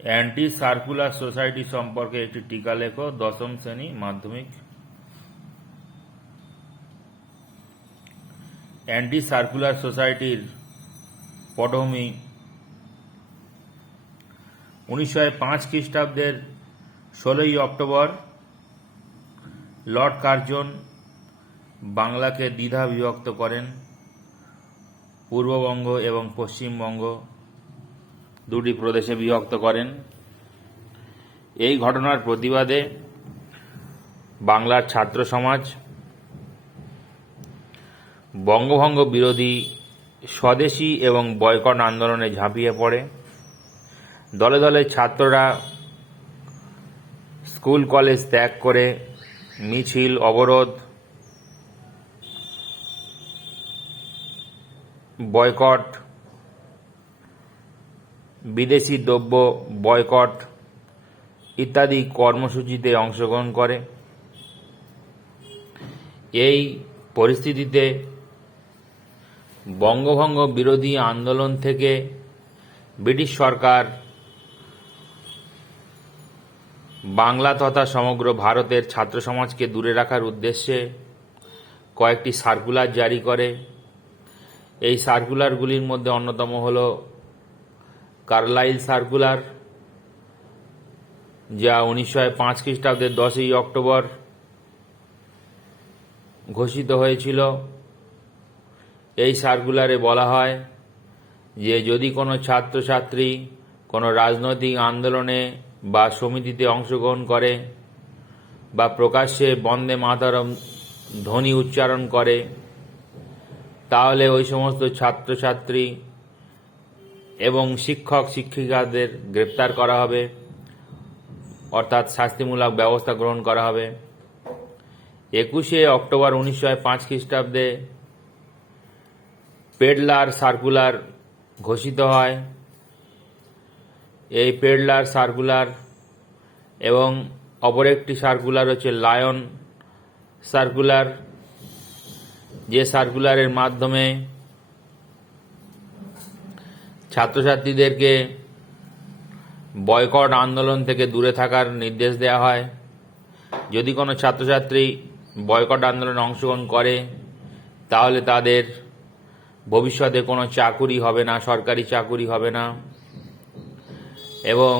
Anti circular society সম্পর্কে একটি টিকা লেখো। দশম শ্রেণী মাধ্যমিক। অ্যান্টি সার্কুলার সোসাইটির পটভূমি 1905 খ্রিস্টাব্দের 16ই অক্টোবর লর্ড কার্জন বাংলাকে দ্বিধা বিভক্ত করেন। পূর্ববঙ্গ এবং পশ্চিমবঙ্গ দুটি প্রদেশে বিভক্ত করেন। এই ঘটনার প্রতিবাদে বাংলার ছাত্র সমাজ বঙ্গভঙ্গ বিরোধী স্বদেশী এবং বয়কট আন্দোলনে ঝাঁপিয়ে পড়ে। দলে দলে ছাত্ররা স্কুল কলেজ ত্যাগ করে মিছিল, অবরোধ, বয়কট, বিদেশি দ্রব্য বয়কট ইত্যাদি কর্মসূচিতে অংশগ্রহণ করে। এই পরিস্থিতিতে বঙ্গভঙ্গ বিরোধী আন্দোলন থেকে ব্রিটিশ সরকার বাংলা তথা সমগ্র ভারতের ছাত্র সমাজকে দূরে রাখার উদ্দেশ্যে কয়েকটি সার্কুলার জারি করে। এই সার্কুলারগুলির মধ্যে অন্যতম হল কার্লাইল সার্কুলার, যা 1905 খ্রিস্টাব্দের 10ই অক্টোবর ঘোষিত হয়েছিল। এই সার্কুলারে বলা হয় যে যদি কোনো ছাত্রছাত্রী কোনো রাজনৈতিক আন্দোলনে বা সমিতিতে অংশগ্রহণ করে বা প্রকাশ্যে বন্দে মাতরম ধ্বনি উচ্চারণ করে, তাহলে ওই সমস্ত ছাত্রছাত্রী এবং শিক্ষক শিক্ষিকাদের গ্রেপ্তার করা হবে, অর্থাৎ শাস্তিমূলক ব্যবস্থা গ্রহণ করা হবে। 21শে অক্টোবর 1905 খ্রিস্টাব্দে পেডলার সার্কুলার ঘোষিত হয়। এই পেডলার সার্কুলার এবং অপর একটি সার্কুলার হচ্ছে লায়ন সার্কুলার, যে সার্কুলারের মাধ্যমে ছাত্রছাত্রীদেরকে বয়কট আন্দোলন থেকে দূরে থাকার নির্দেশ দেওয়া হয়। যদি কোনো ছাত্রছাত্রী বয়কট আন্দোলনে অংশগ্রহণ করে তাহলে তাদের ভবিষ্যতে কোনো চাকুরি হবে না, সরকারি চাকুরি হবে না, এবং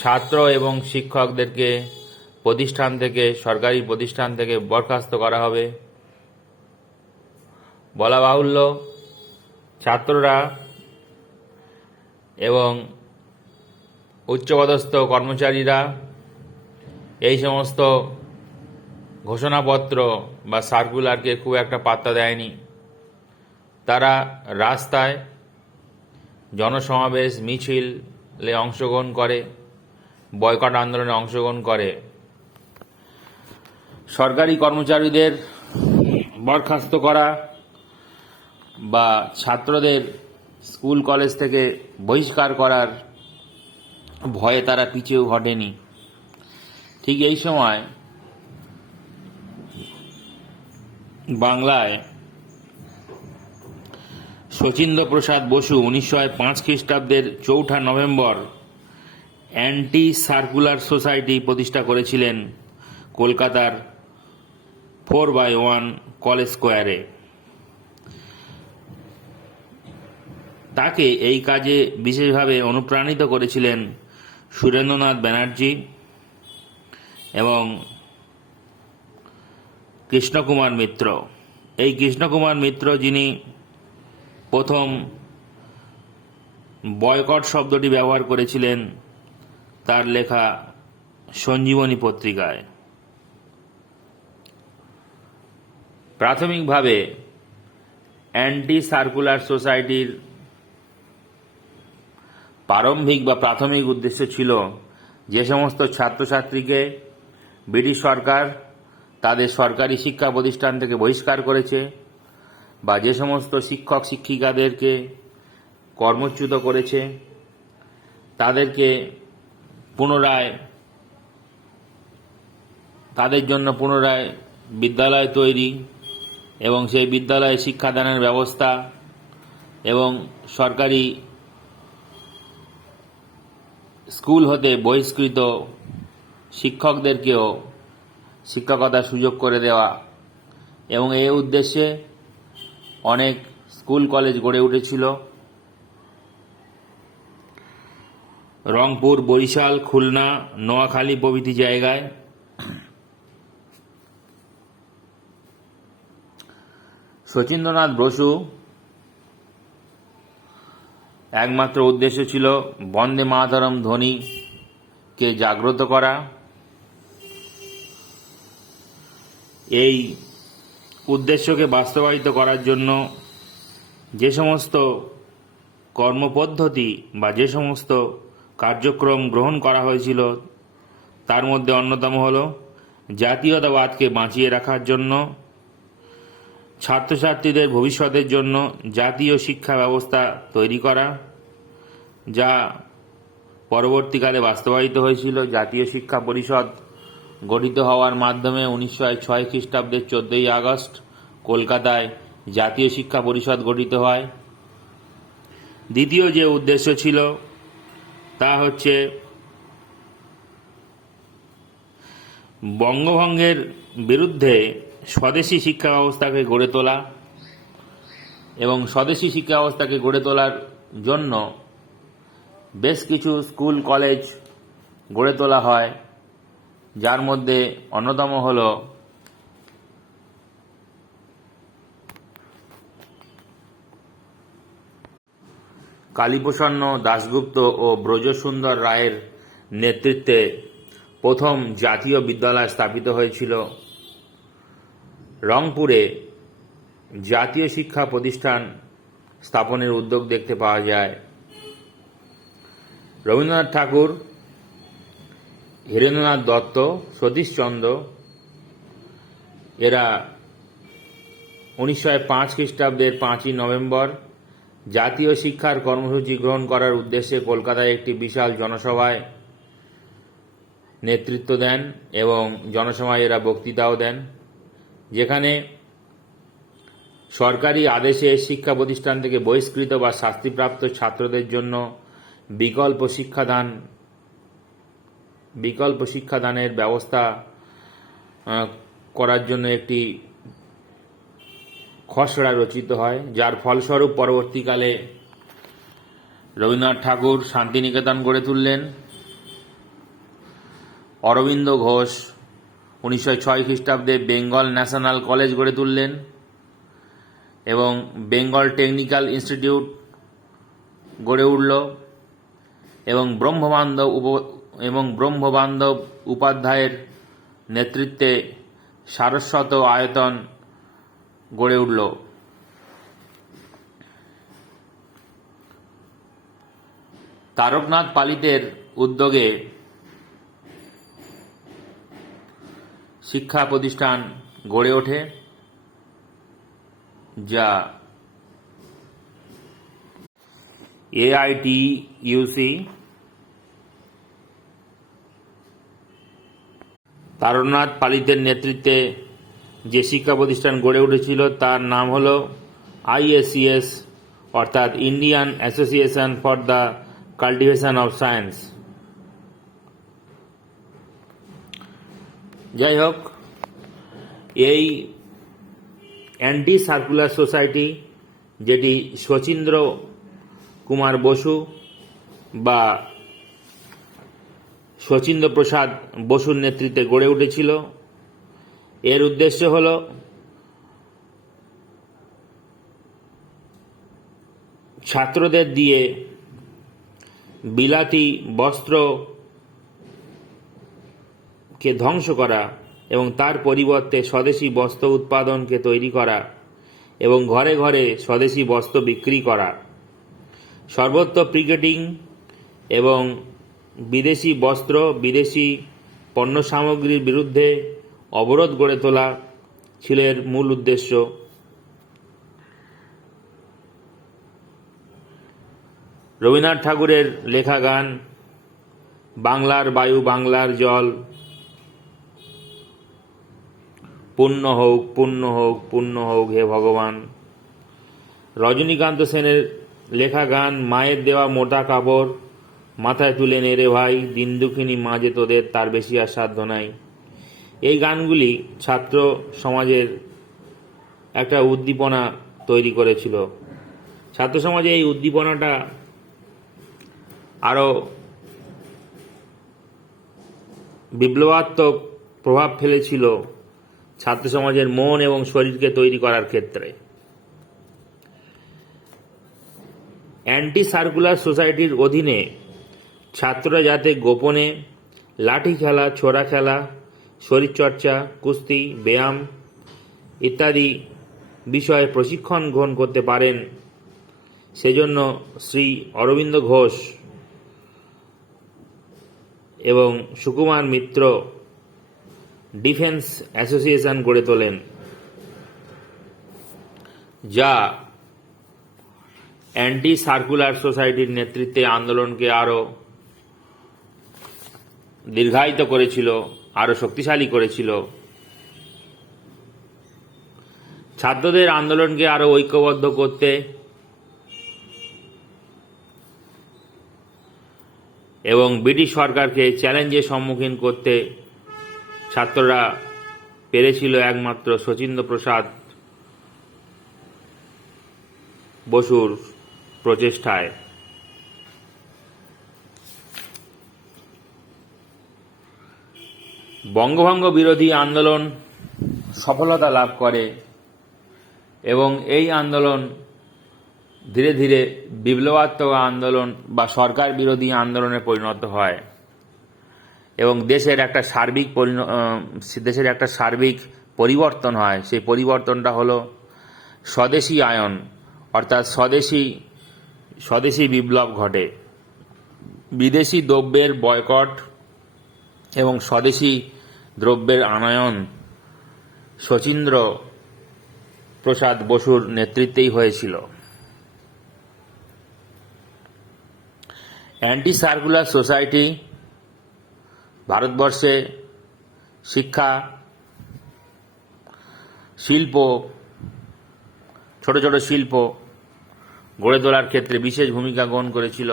ছাত্র এবং শিক্ষকদেরকে প্রতিষ্ঠান থেকে, সরকারি প্রতিষ্ঠান থেকে বরখাস্ত করা হবে। বলা বাহুল্য, ছাত্ররা এবং উচ্চপদস্থ কর্মচারীরা এই সমস্ত ঘোষণাপত্র বা সার্কুলারকে খুব একটা পাত্তা দেয়নি। তারা রাস্তায় জনসমাবেশ, মিছিলে অংশগ্রহণ করে, বয়কট আন্দোলনে অংশগ্রহণ করে। সরকারি কর্মচারীদের বরখাস্ত করা বা ছাত্রদের স্কুল কলেজ থেকে বহিষ্কার করার ভয়ে তারা পিছিয়েও হটেনি। ঠিক এই সময় বাংলায় শচীন্দ্র প্রসাদ বসু 1905 খ্রিস্টাব্দের 4 নভেম্বর অ্যান্টি সার্কুলার সোসাইটি প্রতিষ্ঠা করেছিলেন কলকাতার 4/1 কলেজ স্কোয়ারে। তাকে এই কাজে বিশেষভাবে অনুপ্রাণিত করেছিলেন সুরেন্দ্রনাথ ব্যানার্জি এবং কৃষ্ণকুমার মিত্র। এই কৃষ্ণকুমার মিত্র, যিনি প্রথম বয়কট শব্দটি ব্যবহার করেছিলেন তার লেখা সঞ্জীবনী পত্রিকায়। প্রাথমিকভাবে অ্যান্টি সার্কুলার সোসাইটির প্রাথমিক উদ্দেশ্য ছিল যে সমস্ত ছাত্রছাত্রীকে ব্রিটিশ সরকার তাদের সরকারি শিক্ষা প্রতিষ্ঠান থেকে বহিষ্কার করেছে বা যে সমস্ত শিক্ষক শিক্ষিকাদেরকে কর্মচ্যুত করেছে, তাদেরকে তাদের জন্য পুনরায় বিদ্যালয় তৈরি এবং সেই বিদ্যালয়ে শিক্ষাদানের ব্যবস্থা এবং সরকারি স্কুল হতে বহিষ্কৃত শিক্ষকদেরকেও শিক্ষকতার সুযোগ করে দেওয়া এবং এই উদ্দেশ্যে অনেক স্কুল কলেজ গড়ে উঠেছিল। রংপুর, বরিশাল, খুলনা, নোয়াখালী প্রভৃতি জায়গায়। শচীন্দ্রনাথ বসু একমাত্র উদ্দেশ্য ছিল বন্দে মাতরম ধ্বনিকে জাগ্রত করা। এই উদ্দেশ্যকে বাস্তবায়িত করার জন্য যে সমস্ত কর্মপদ্ধতি বা যে সমস্ত কার্যক্রম গ্রহণ করা হয়েছিল তার মধ্যে অন্যতম হল জাতীয়তাবাদকে বাঁচিয়ে রাখার জন্য, ছাত্রছাত্রীদের ভবিষ্যতের জন্য জাতীয় শিক্ষা ব্যবস্থা তৈরি করা, যা পরবর্তীকালে বাস্তবায়িত হয়েছিল। জাতীয় শিক্ষা পরিষদ গঠিত হওয়ার মাধ্যমে 1906 খ্রিস্টাব্দের 14ই আগস্ট কলকাতায় জাতীয় শিক্ষা পরিষদ গঠিত হয়। দ্বিতীয় যে উদ্দেশ্য ছিল তা হচ্ছে বঙ্গভঙ্গের বিরুদ্ধে স্বদেশী শিক্ষা ব্যবস্থাকে গড়ে তোলা এবং স্বদেশী শিক্ষা ব্যবস্থাকে গড়ে তোলার জন্য বেশ কিছু স্কুল কলেজ গড়ে তোলা হয়, যার মধ্যে অন্যতম হল কালীপ্রসন্ন দাশগুপ্ত ও ব্রজসুন্দর রায়ের নেতৃত্বে প্রথম জাতীয় বিদ্যালয় স্থাপিত হয়েছিল। রংপুরে জাতীয় শিক্ষা প্রতিষ্ঠান স্থাপনের উদ্যোগ দেখতে পাওয়া যায়। রবীন্দ্রনাথ ঠাকুর, হীরেন্দ্রনাথ দত্ত, সতীশচন্দ্র এরা 1905 খ্রিস্টাব্দের 5ই নভেম্বর জাতীয় শিক্ষার কর্মসূচি গ্রহণ করার উদ্দেশ্যে কলকাতায় একটি বিশাল জনসভায় নেতৃত্ব দেন এবং জনসভায় এরা বক্তৃতাও দেন, যেখানে সরকারি আদেশে শিক্ষা প্রতিষ্ঠান থেকে বহিষ্কৃত বা শাস্তিপ্রাপ্ত ছাত্রদের জন্য বিকল্প শিক্ষাদানের ব্যবস্থা করার জন্য একটি খসড়া রচিত হয়, যার ফলস্বরূপ পরবর্তীকালে রবীন্দ্রনাথ ঠাকুর শান্তিনিকেতন গড়ে তুললেন। অরবিন্দ ঘোষ 1906 খ্রিস্টাব্দে বেঙ্গল ন্যাশনাল কলেজ গড়ে তুললেন এবং বেঙ্গল টেকনিক্যাল ইনস্টিটিউট গড়ে উঠল এবং ব্রহ্মবান্ধব উপাধ্যায়ের নেতৃত্বে সারস্বত আয়তন গড়ে উঠল। তারকনাথ পালিতের উদ্যোগে শিক্ষা প্রতিষ্ঠান গড়ে ওঠে, যা AITUC। তারকনাথ পালিতের নেতৃত্বে যে শিক্ষা প্রতিষ্ঠান গড়ে উঠেছিল তার নাম হল IACS, অর্থাৎ Indian association for the cultivation of science. যাই হোক, এই অ্যান্টি সার্কুলার সোসাইটি, যেটি শচীন্দ্র কুমার বসু বা শচীন্দ্র প্রসাদ বসুর নেতৃত্বে গড়ে উঠেছিল, এর উদ্দেশ্য হল ছাত্রদের দিয়ে বিলাতি বস্ত্রকে ধ্বংস করা এবং তার পরিবর্তে স্বদেশী বস্ত্র উৎপাদনকে তৈরি করা এবং ঘরে ঘরে স্বদেশী বস্ত্র বিক্রি করা, সর্বত্র পিকেটিং এবং বিদেশি বস্ত্র, বিদেশি পণ্য সামগ্রীর বিরুদ্ধে অবরোধ গড়ে তোলা ছিল এর মূল উদ্দেশ্য। রবীন্দ্রনাথ ঠাকুরের লেখা গান বাংলার বায়ু বাংলার জল, পুণ্য হোক পুণ্য হোক পুণ্য হোক হে ভগবান, রজনীকান্ত সেনের লেখা গান মায়ের দেওয়া মোটা কাপড়, মাথায় তুলে নে রে ভাই, দিন দুঃখিনী মা যে তোদের, তার বেশি আর সাধ্য নাই। এই গানগুলি ছাত্র সমাজের একটা উদ্দীপনা তৈরি করেছিল। ছাত্র সমাজে এই উদ্দীপনাটা আরও বিপ্লবাত্মক প্রভাব ফেলেছিল ছাত্র সমাজের মন এবং শরীরকে তৈরি করার ক্ষেত্রে। অ্যান্টি সার্কুলার সোসাইটির অধীনে ছাত্ররা যাতে গোপনে লাঠি খেলা, ছোরা খেলা, শরীরচর্চা, কুস্তি, ব্যায়াম ইত্যাদি বিষয়ে প্রশিক্ষণ গ্রহণ করতে পারেন, সেজন্য শ্রী অরবিন্দ ঘোষ এবং সুকুমার মিত্র ডিফেন্স অ্যাসোসিয়েশন গড়ে তোলেন, যা অ্যান্টি সার্কুলার সোসাইটির নেতৃত্বে আন্দোলনকে আরও দীর্ঘায়িত করেছিল, আরও শক্তিশালী করেছিল। ছাত্রদের আন্দোলনকে আরও ঐক্যবদ্ধ করতে এবং ব্রিটিশ সরকারকে চ্যালেঞ্জের সম্মুখীন করতে ছাত্ররা পেরেছিল একমাত্র শচীন্দ্র প্রসাদ বসুর প্রচেষ্টায়। বঙ্গভঙ্গ বিরোধী আন্দোলন সফলতা লাভ করে এবং এই আন্দোলন ধীরে ধীরে বিপ্লবাত্মক আন্দোলন বা সরকার বিরোধী আন্দোলনে পরিণত হয় এবং দেশের একটা সার্বিক পরিবর্তন হয়। সেই পরিবর্তনটা হলো স্বদেশী আয়ন, অর্থাৎ স্বদেশী বিপ্লব ঘটে। বিদেশি দ্রব্যের বয়কট এবং স্বদেশী দ্রব্যের আনয়ন শচীন্দ্র প্রসাদ বসুর নেতৃত্বেই হয়েছিল। অ্যান্টি সার্কুলার সোসাইটি ভারতবর্ষে শিক্ষা, শিল্প, ছোট ছোট শিল্প গড়ে তোলার ক্ষেত্রে বিশেষ ভূমিকা গ্রহণ করেছিল।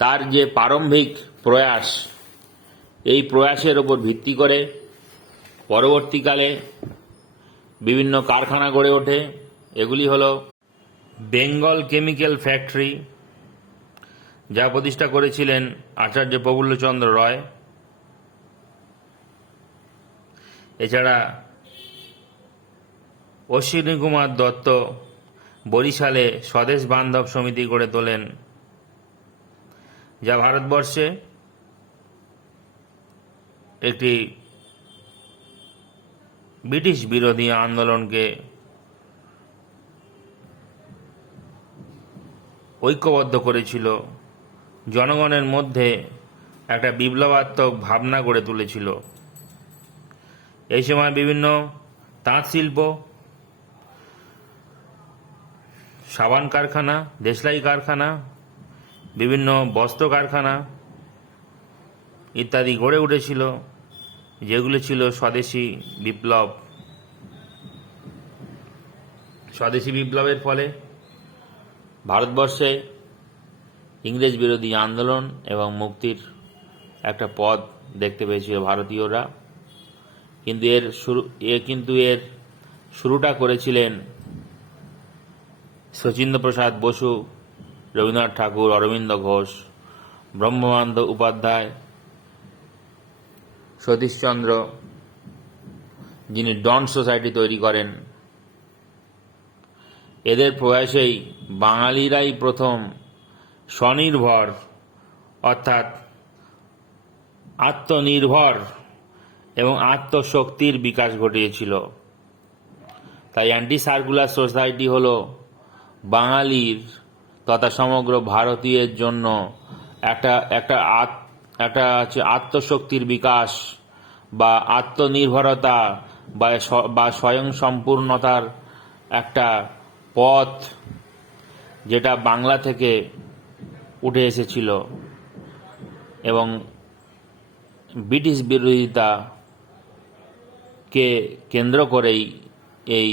তার যে প্রারম্ভিক প্রয়াস, এই প্রয়াসের ওপর ভিত্তি করে পরবর্তীকালে বিভিন্ন কারখানা গড়ে ওঠে। এগুলি হলো বেঙ্গল কেমিক্যাল ফ্যাক্টরি, যা প্রতিষ্ঠা করেছিলেন আচার্য প্রফুল্লচন্দ্র রয়। এছাড়া অশ্বিনী কুমার দত্ত বরিশালে স্বদেশ বান্ধব সমিতি গড়ে তোলেন, যা ভারতবর্ষে একটি ব্রিটিশ বিরোধী আন্দোলনকে ঐক্যবদ্ধ করেছিল, জনগণের মধ্যে একটা বিপ্লবাত্মক ভাবনা গড়ে তুলেছিল। এই সময় বিভিন্ন তাঁত শিল্প, সাবান কারখানা, দেশলাই কারখানা, বিভিন্ন বস্ত্র কারখানা ইত্যাদি গড়ে উঠেছিল, যেগুলো ছিল স্বদেশী বিপ্লব। স্বদেশী বিপ্লবের ফলে ভারতবর্ষে ইংরেজ বিরোধী আন্দোলন এবং মুক্তির একটা পথ দেখতে পেয়েছিল ভারতীয়রা। কিন্তু এর শুরুটা করেছিলেন শচীন্দ্র প্রসাদ বসু, রবীন্দ্রনাথ ঠাকুর, অরবিন্দ ঘোষ, ব্রহ্মানন্দ উপাধ্যায়, সতীশচন্দ্র, যিনি ডন সোসাইটি তৈরি করেন। এদের প্রয়াসেই বাঙালিরাই প্রথম স্বনির্ভর অর্থাৎ আত্মনির্ভর এবং আত্মশক্তির বিকাশ ঘটিয়েছিল। তাই অ্যান্টি সার্কুলার সোসাইটি হল বাঙালির তথা সমগ্র ভারতীয়ের জন্য একটা আত্মশক্তির বিকাশ বা আত্মনির্ভরতা বা স্বয়ং সম্পূর্ণতার একটা পথ, যেটা বাংলা থেকে উঠে এসেছিল এবং ব্রিটিশ বিরোধিতাকে কেন্দ্র করেই এই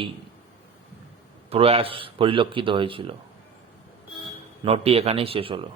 প্রয়াস পরিলক্ষিত হয়েছিল। নোটটি এখানেই শেষ হলো।